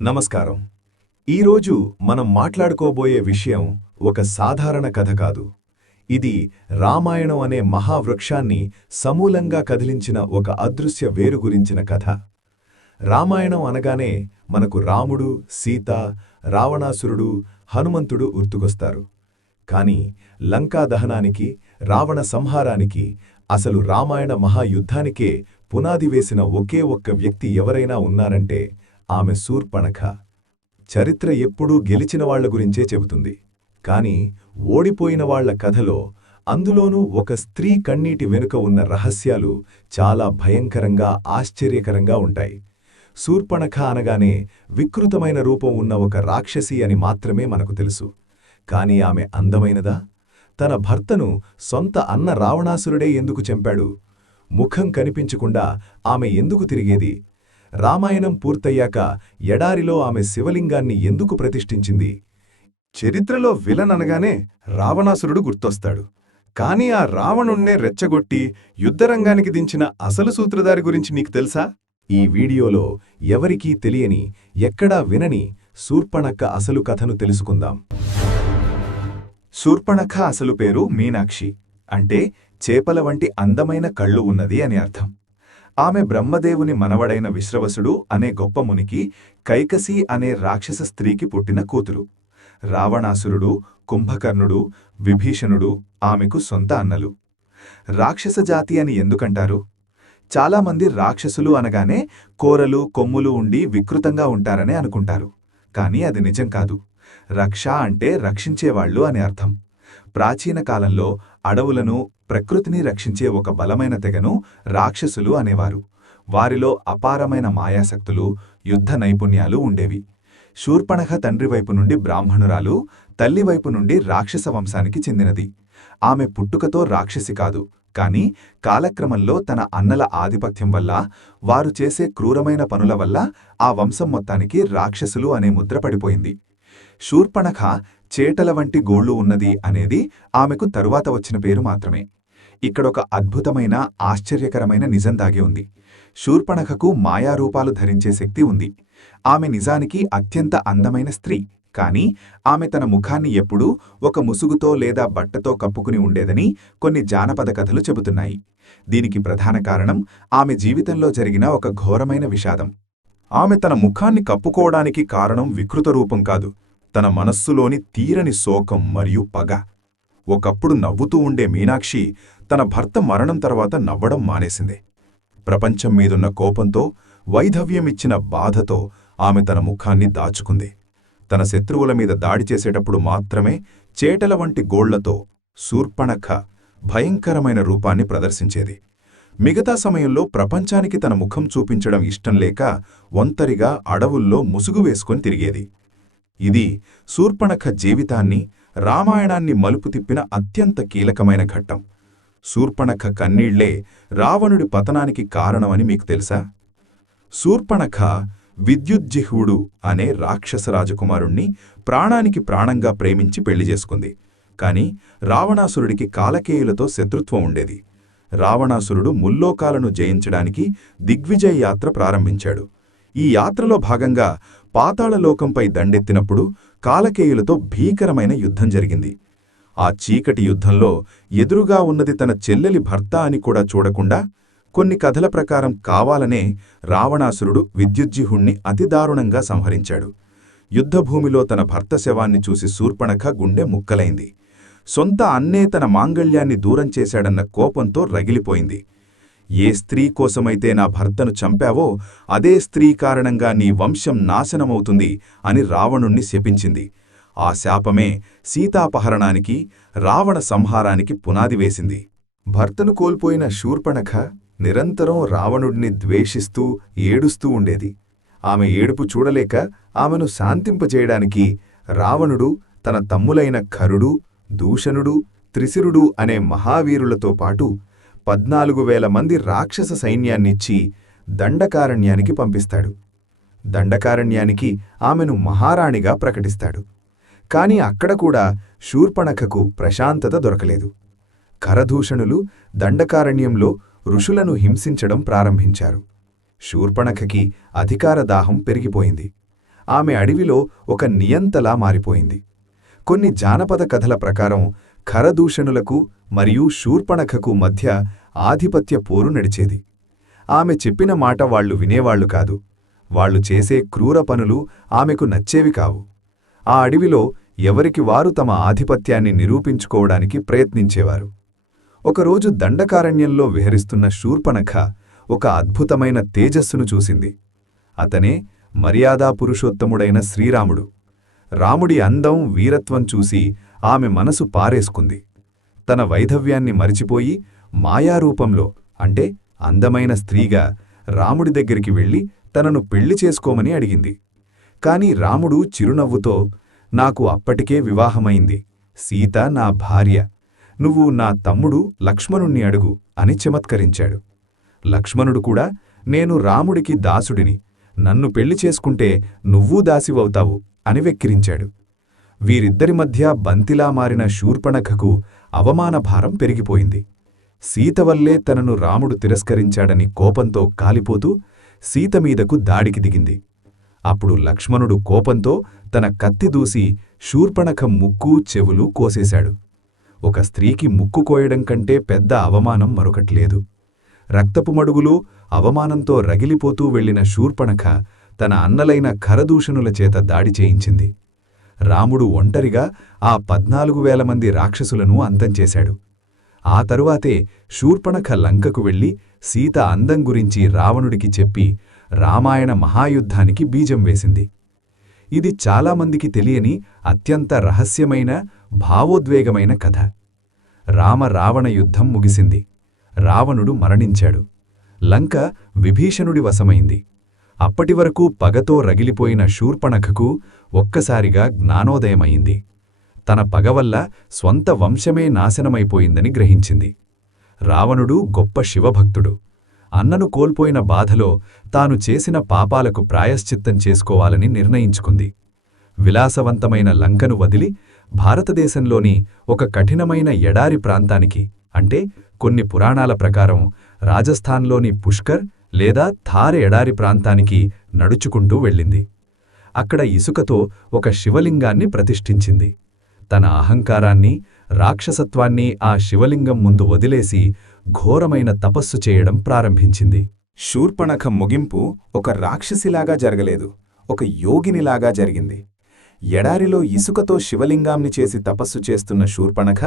నమస్కారం. ఈరోజు మనం మాట్లాడుకోబోయే విషయం ఒక సాధారణ కథ కాదు. ఇది రామాయణం అనే మహావృక్షాన్ని సమూలంగా కదిలించిన ఒక అదృశ్య వేరు గురించిన కథ. రామాయణం అనగానే మనకు రాముడు, సీత, రావణాసురుడు, హనుమంతుడు గుర్తుకొస్తారు. కాని లంకా దహనానికి, రావణ సంహారానికి, అసలు రామాయణ మహాయుద్ధానికే పునాది వేసిన ఒకే ఒక్క వ్యక్తి ఎవరైనా ఉన్నారంటే ఆమె శూర్పణఖ. చరిత్ర ఎప్పుడూ గెలిచినవాళ్ల గురించే చెబుతుంది. కాని ఓడిపోయిన వాళ్ల కథలో, అందులోనూ ఒక స్త్రీ కన్నీటి వెనుక ఉన్న రహస్యాలు చాలా భయంకరంగా, ఆశ్చర్యకరంగా ఉంటాయి. శూర్పణఖ అనగానే వికృతమైన రూపం ఉన్న ఒక రాక్షసి అని మాత్రమే మనకు తెలుసు. కాని ఆమె అందమైనదా? తన భర్తను సొంత అన్న రావణాసురుడే ఎందుకు చంపాడు? ముఖం కనిపించకుండా ఆమె ఎందుకు తిరిగేది? రామాయణం పూర్తయ్యాక ఎడారిలో ఆమె శివలింగాన్ని ఎందుకు ప్రతిష్ఠించింది? చరిత్రలో విలన్ అనగానే రావణాసురుడు గుర్తొస్తాడు. కాని ఆ రావణుణ్ణే రెచ్చగొట్టి యుద్ధరంగానికి దించిన అసలు సూత్రధారి గురించి నీకు తెలుసా? ఈ వీడియోలో ఎవరికీ తెలియని, ఎక్కడా వినని శూర్పణఖ అసలు కథను తెలుసుకుందాం. శూర్పణఖ అసలు పేరు మీనాక్షి. అంటే చేపల వంటి అందమైన కళ్ళు ఉన్నది అని అర్థం. ఆమె బ్రహ్మదేవుని మనవడైన విశ్రవసుడు అనే గొప్ప మునికి కైకసీ అనే రాక్షస స్త్రీకి పుట్టిన కూతురు. రావణాసురుడు, కుంభకర్ణుడు, విభీషణుడు ఆమెకు సొంత అన్నలు. రాక్షస జాతి అని ఎందుకంటారు? చాలామంది రాక్షసులు అనగానే కోరలు, కొమ్ములు ఉండి వికృతంగా ఉంటారనే అనుకుంటారు. కాని అది నిజం కాదు. రక్ష అంటే రక్షించేవాళ్లు అని అర్థం. ప్రాచీన కాలంలో అడవులను, ప్రకృతిని రక్షించే ఒక బలమైన తెగను రాక్షసులు అనేవారు. వారిలో అపారమైన మాయాశక్తులు, యుద్ధ నైపుణ్యాలు ఉండేవి. శూర్పణఖ తండ్రివైపు నుండి బ్రాహ్మణురాలు, తల్లివైపు నుండి రాక్షస వంశానికి చెందినది. ఆమె పుట్టుకతో రాక్షసి కాదు. కాని కాలక్రమంలో తన అన్నల ఆధిపత్యం వల్ల, వారు చేసే క్రూరమైన పనుల వల్ల ఆ వంశం మొత్తానికి రాక్షసులు అనే ముద్ర పడిపోయింది. శూర్పణఖ చేటల వంటి గోళ్లు ఉన్నది అనేది ఆమెకు తరువాత వచ్చిన పేరు మాత్రమే. ఇక్కడొక అద్భుతమైన, ఆశ్చర్యకరమైన నిజం దాగి ఉంది. శూర్పణఖకు మాయారూపాలు ధరించే శక్తి ఉంది. ఆమె నిజానికి అత్యంత అందమైన స్త్రీ. కాని ఆమె తన ముఖాన్ని ఎప్పుడూ ఒక ముసుగుతో లేదా బట్టతో కప్పుకుని ఉండేదని కొన్ని జానపద కథలు చెబుతున్నాయి. దీనికి ప్రధాన కారణం ఆమె జీవితంలో జరిగిన ఒక ఘోరమైన విషాదం. ఆమె తన ముఖాన్ని కప్పుకోవడానికి కారణం వికృత రూపం కాదు, తన మనస్సులోని తీరని శోకం మరియు పగ. ఒకప్పుడు నవ్వుతూ ఉండే మీనాక్షి తన భర్త మరణం తర్వాత నవ్వడం మానేసింది. ప్రపంచం మీదున్న కోపంతో, వైధవ్యమిచ్చిన బాధతో ఆమె తన ముఖాన్ని దాచుకుంది. తన శత్రువుల మీద దాడి చేసేటప్పుడు మాత్రమే చేటల వంటి గోళ్లతో శూర్పణఖ భయంకరమైన రూపాన్ని ప్రదర్శించేది. మిగతా సమయంలో ప్రపంచానికి తన ముఖం చూపించడం ఇష్టంలేక ఒంటరిగా అడవుల్లో ముసుగు వేసుకొని తిరిగేది. ఇది శూర్పణఖ జీవితాన్ని, రామాయణాన్ని మలుపు తిప్పిన అత్యంత కీలకమైన ఘట్టం. శూర్పణఖ కన్నీళ్లే రావణుడి పతనానికి కారణమని మీకు తెలుసా? శూర్పణఖ విద్యుజ్జిహ్వుడు అనే రాక్షస రాజకుమారుణ్ణి ప్రాణానికి ప్రాణంగా ప్రేమించి పెళ్లి చేసుకుంది. కాని రావణాసురుడికి కాలకేయులతో శత్రుత్వం ఉండేది. రావణాసురుడు ముల్లోకాలను జయించడానికి దిగ్విజయ యాత్ర ప్రారంభించాడు. ఈ యాత్రలో భాగంగా పాతాళలోకంపై దండెత్తినప్పుడు కాలకేయులతో భీకరమైన యుద్ధం జరిగింది. ఆ చీకటి యుద్ధంలో ఎదురుగా ఉన్నది తన చెల్లెలి భర్త అని కూడా చూడకుండా, కొన్ని కథల ప్రకారం కావాలనే రావణాసురుడు విద్యుజ్జిహుణ్ణి అతిదారుణంగా సంహరించాడు. యుద్ధభూమిలో తన భర్త శవాన్ని చూసి శూర్పణఖ గుండె ముక్కలైంది. సొంత అన్నే తన మాంగళ్యాన్ని దూరం చేశాడన్న కోపంతో రగిలిపోయింది. ఏ స్త్రీ కోసమైతే నా భర్తను చంపావో అదే స్త్రీ కారణంగా నీ వంశం నాశనమవుతుంది అని రావణుణ్ణి శపించింది. ఆ శాపమే సీతాపహరణానికి, రావణ సంహారానికి పునాది వేసింది. భర్తను కోల్పోయిన శూర్పణఖ నిరంతరం రావణుడిని ద్వేషిస్తూ, ఏడుస్తూ ఉండేది. ఆమె ఏడుపు చూడలేక ఆమెను శాంతింపజేయడానికి రావణుడు తన తమ్ములైన ఖరుడు, దూషణుడు, త్రిశిరుడు అనే మహావీరులతో పాటు 14,000 మంది రాక్షస సైన్యాన్నిచ్చి దండకారణ్యానికి పంపిస్తాడు. దండకారణ్యానికి ఆమెను మహారాణిగా ప్రకటిస్తాడు. కాని అక్కడ కూడా శూర్పణఖకు ప్రశాంతత దొరకలేదు. ఖరదూషణులు దండకారణ్యంలో ఋషులను హింసించడం ప్రారంభించారు. శూర్పణఖకి అధికారదాహం పెరిగిపోయింది. ఆమె అడవిలో ఒక నియంతలా మారిపోయింది. కొన్ని జానపద కథల ప్రకారం ఖరదూషణులకు మరియు శూర్పణఖకు మధ్య ఆధిపత్య పోరు నడిచేది. ఆమె చెప్పిన మాట వాళ్లు వినేవాళ్లు కాదు. వాళ్లు చేసే క్రూర పనులు ఆమెకు నచ్చేవి కావు. ఆ అడవిలో ఎవరికి వారు తమ ఆధిపత్యాన్ని నిరూపించుకోవడానికి ప్రయత్నించేవారు. ఒకరోజు దండకారణ్యంలో విహరిస్తున్న శూర్పణఖ ఒక అద్భుతమైన తేజస్సును చూసింది. అతనే మర్యాదా పురుషోత్తముడైన శ్రీరాముడు. రాముడి అందం, వీరత్వం చూసి ఆమె మనసు పారేసుకుంది. తన వైధవ్యాన్ని మరిచిపోయి మాయారూపంలో, అంటే అందమైన స్త్రీగా రాముడి దగ్గరికి వెళ్లి తనను పెళ్లి చేసుకోమని అడిగింది. కాని రాముడు చిరునవ్వుతో, నాకు అప్పటికే వివాహమైంది, సీత నా భార్య, నువ్వు నా తమ్ముడు లక్ష్మణుణ్ణి అడుగు అని చమత్కరించాడు. లక్ష్మణుడు కూడా, నేను రాముడికి దాసుడిని, నన్ను పెళ్లి చేసుకుంటే నువ్వూ దాసివవుతావు అని వెక్కిరించాడు. వీరిద్దరి మధ్య బంతిలా మారిన శూర్పణఖకు అవమానభారం పెరిగిపోయింది. సీతవల్లే తనను రాముడు తిరస్కరించాడని కోపంతో కాలిపోతూ సీతమీదకు దాడికి దిగింది. అప్పుడు లక్ష్మణుడు కోపంతో తన కత్తి దూసి శూర్పణఖ ముక్కు, చెవులు కోసేశాడు. ఒక స్త్రీకి ముక్కు కోయడం కంటే పెద్ద అవమానం మరొకట్లేదు. రక్తపు మడుగులు అవమానంతో రగిలిపోతూ వెళ్లిన శూర్పణఖ తన అన్నలైన ఖరదూషణుల చేత దాడి చేయించింది. రాముడు ఒంటరిగా ఆ 14,000 మంది రాక్షసులను అంతంచేశాడు. ఆ తరువాతే శూర్పణఖ లంకకు వెళ్లి సీత అందం గురించి రావణుడికి చెప్పి రామాయణ మహాయుద్ధానికి బీజం వేసింది. ఇది చాలామందికి తెలియని అత్యంత రహస్యమైన, భావోద్వేగమైన కథ. రామ-రావణ యుద్ధం ముగిసింది. రావణుడు మరణించాడు. లంక విభీషణుడి వశమైంది. అప్పటివరకు పగతో రగిలిపోయిన శూర్పణఖకు ఒక్కసారిగా జ్ఞానోదయమయింది. తన పగవల్ల స్వంత వంశమే నాశనమైపోయిందని గ్రహించింది. రావణుడు గొప్ప శివభక్తుడు. అన్నను కోల్పోయిన బాధలో తాను చేసిన పాపాలకు ప్రాయశ్చిత్తం చేసుకోవాలని నిర్ణయించుకుంది. విలాసవంతమైన లంకను వదిలి భారతదేశంలోని ఒక కఠినమైన ఎడారి ప్రాంతానికి, అంటే కొన్ని పురాణాల ప్రకారం రాజస్థాన్లోని పుష్కర్ లేదా థార్ ఎడారి ప్రాంతానికి నడుచుకుంటూ వెళ్ళింది. అక్కడ ఇసుకతో ఒక శివలింగాన్ని ప్రతిష్ఠించింది. తన అహంకారాన్ని, రాక్షసత్వాన్ని ఆ శివలింగం ముందు వదిలేసి ఘోరమైన తపస్సు చేయడం ప్రారంభించింది. శూర్పణఖ ముగింపు ఒక రాక్షసిలాగా జరగలేదు, ఒక యోగినిలాగా జరిగింది. ఎడారిలో ఇసుకతో శివలింగాన్ని చేసి తపస్సు చేస్తున్న శూర్పణఖ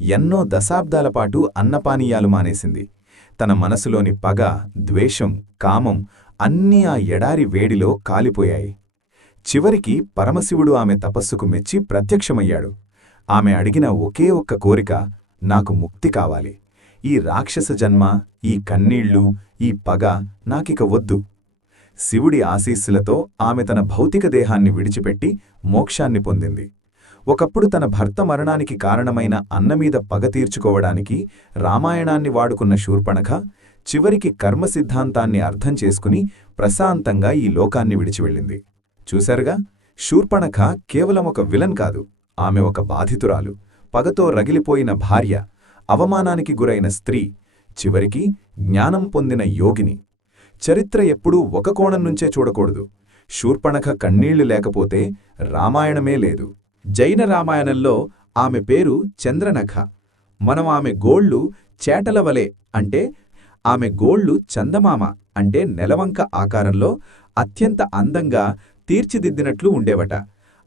ఎన్నో దశాబ్దాలపాటు అన్నపానీయాలు మానేసింది. తన మనసులోని పగ, ద్వేషం, కామం అన్నీ ఆ ఎడారి వేడిలో కాలిపోయాయి. చివరికి పరమశివుడు ఆమె తపస్సుకు మెచ్చి ప్రత్యక్షమయ్యాడు. ఆమె అడిగిన ఒకే ఒక్క కోరిక, నాకు ముక్తి కావాలి. ఈ రాక్షస జన్మ, ఈ కన్నీళ్లు, ఈ పగ నాకిక వద్దు. శివుడి ఆశీస్సులతో ఆమె తన భౌతిక దేహాన్ని విడిచిపెట్టి మోక్షాన్ని పొందింది. ఒకప్పుడు తన భర్త మరణానికి కారణమైన అన్నమీద పగ తీర్చుకోవడానికి రామాయణాన్ని వాడుకున్న శూర్పణఖ చివరికి కర్మసిద్ధాంతాన్ని అర్థం చేసుకుని ప్రశాంతంగా ఈ లోకాన్ని విడిచివెళ్ళింది. చూశారుగా, శూర్పణఖ కేవలం ఒక విలన్ కాదు, ఆమె ఒక బాధితురాలు, పగతో రగిలిపోయిన భార్య, అవమానానికి గురైన స్త్రీ, చివరికి జ్ఞానం పొందిన యోగిని. చరిత్ర ఎప్పుడూ ఒక కోణం నుంచే చూడకూడదు. శూర్పణఖ కన్నీళ్లు లేకపోతే రామాయణమే లేదు. జైన రామాయణంలో ఆమె పేరు చంద్రనఖ. మనం ఆమె గోళ్లు చేటలవలే, అంటే ఆమె గోళ్లు చందమామ, అంటే నెలవంక ఆకారంలో అత్యంత అందంగా తీర్చిదిద్దినట్లు ఉండేవట.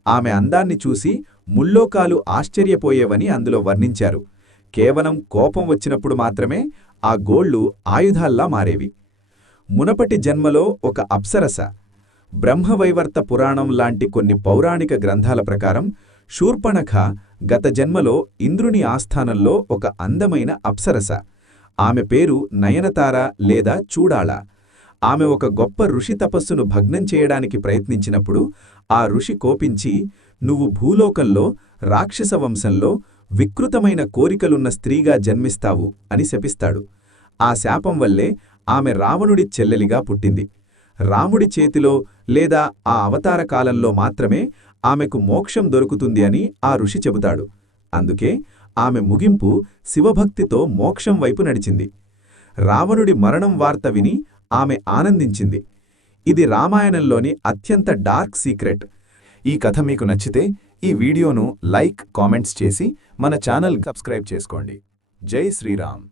ఆమె అందాన్ని చూసి ముల్లోకాలు ఆశ్చర్యపోయేవని అందులో వర్ణించారు. కేవలం కోపం వచ్చినప్పుడు మాత్రమే ఆ గోళ్లు ఆయుధాల్లా మారేవి. మునపటి జన్మలో ఒక అప్సరస. బ్రహ్మవైవర్త పురాణం లాంటి కొన్ని పౌరాణిక గ్రంథాల ప్రకారం శూర్పణఖ గత జన్మలో ఇంద్రుని ఆస్థానంలో ఒక అందమైన అప్సరస. ఆమె పేరు నయనతార లేదా చూడాళ. ఆమె ఒక గొప్ప ఋషి తపస్సును భగ్నం చేయడానికి ప్రయత్నించినప్పుడు ఆ ఋషి కోపించి, నువ్వు భూలోకంలో రాక్షస వంశంలో వికృతమైన కోరికలున్న స్త్రీగా జన్మిస్తావు అని శపిస్తాడు. ఆ శాపం వల్లే ఆమె రావణుడి చెల్లెలిగా పుట్టింది. రాముడి చేతిలో లేదా ఆ అవతార కాలంలో మాత్రమే ఆమెకు మోక్షం దొరుకుతుంది అని ఆ ఋషి చెబుతాడు. అందుకే ఆమె ముగింపు శివభక్తితో మోక్షం వైపు నడిచింది. రావణుడి మరణం వార్త విని ఆమె ఆనందించింది. ఇది రామాయణంలోని అత్యంత డార్క్ సీక్రెట్. ఈ కథ మీకు నచ్చితే ఈ వీడియోను లైక్, కామెంట్స్ చేసి మన ఛానల్ సబ్స్క్రైబ్ చేసుకోండి. జై శ్రీరామ్.